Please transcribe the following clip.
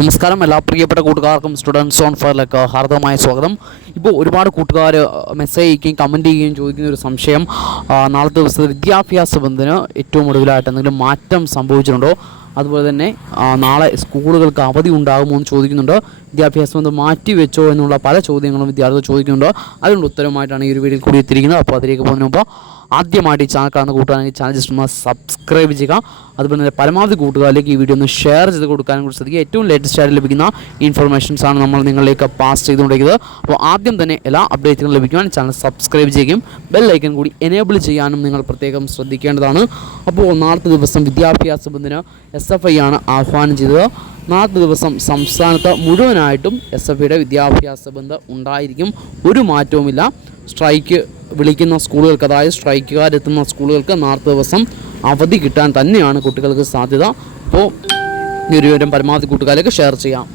നമസ്കാരം. എല്ലാ പ്രിയപ്പെട്ട കൂട്ടുകാർക്കും സ്റ്റുഡൻസ് ഓൺ ഫയറിലേക്ക് ഹാർദമായ സ്വാഗതം. ഇപ്പോൾ ഒരുപാട് കൂട്ടുകാർ മെസ്സേജ് അയക്കുകയും കമന്റ് ചെയ്യുകയും ചോദിക്കുന്ന ഒരു സംശയം നാളത്തെ ദിവസത്തെ വിദ്യാഭ്യാസ ബന്ധന് ഏറ്റവും ഒടുവിലായിട്ട് എന്തെങ്കിലും മാറ്റം സംഭവിച്ചിട്ടുണ്ടോ? അതുപോലെ തന്നെ നാളെ സ്കൂളുകൾക്ക് അവധി ഉണ്ടാകുമോ എന്ന് ചോദിക്കുന്നുണ്ട്. വിദ്യാഭ്യാസ ബന്ധം മാറ്റി വെച്ചോ എന്നുള്ള പല ചോദ്യങ്ങളും വിദ്യാർത്ഥികൾ ചോദിക്കുന്നുണ്ട്. അതിനുള്ള ഉത്തരമായിട്ടാണ് ഈ ഒരു വീഡിയോയിൽ കൂടി എത്തിയിരിക്കുന്നത്. അപ്പോൾ അതിലേക്ക് പോകുന്നതിന് മുമ്പ് ആദ്യമായിട്ട് ചാനൽ കാണുന്ന കൂട്ടുകാരെങ്കിൽ ചാനൽ ജസ്റ്റ് ഒന്ന് സബ്സ്ക്രൈബ് ചെയ്യുക. അതുപോലെ തന്നെ പരമാവധി കൂട്ടുകാരിലേക്ക് ഈ വീഡിയോ ഒന്ന് ഷെയർ ചെയ്ത് കൊടുക്കാനും കൂടി ശ്രദ്ധിക്കുക. ഏറ്റവും ലേറ്റസ്റ്റ് ആയിട്ട് ലഭിക്കുന്ന ഇൻഫർമേഷൻസ് ആണ് നമ്മൾ നിങ്ങളിലേക്ക് പാസ് ചെയ്തുകൊണ്ടിരിക്കുന്നത്. അപ്പോൾ ആദ്യം തന്നെ എല്ലാ അപ്ഡേറ്റുകളും ലഭിക്കുവാൻ ചാനൽ സബ്സ്ക്രൈബ് ചെയ്യുകയും ബെല്ലൈക്കൻ കൂടി എനേബിൾ ചെയ്യാനും നിങ്ങൾ പ്രത്യേകം ശ്രദ്ധിക്കേണ്ടതാണ്. അപ്പോൾ നാളത്തെ ദിവസം വിദ്യാഭ്യാസ ബന്ധന എസ് എഫ് ഐ ആണ് ആഹ്വാനം ചെയ്തത്. നാളത്തെ ദിവസം സംസ്ഥാനത്ത് മുഴുവനായിട്ടും എസ് എഫ് ഐയുടെ വിദ്യാഭ്യാസ ബന്ധം ഉണ്ടായിരിക്കും. ഒരു മാറ്റവുമില്ല. സ്ട്രൈക്ക് വിളിക്കുന്ന സ്കൂളുകൾക്ക് അതായത് സ്ട്രൈക്കുകാരെത്തുന്ന സ്കൂളുകൾക്ക് നാളത്തെ ദിവസം അവധി കിട്ടാൻ തന്നെയാണ് കുട്ടികൾക്ക് സാധ്യത. അപ്പോൾ ഈ ഒരു വിവരം പരമാവധി കൂട്ടുകാരിലേക്ക് ഷെയർ ചെയ്യാം.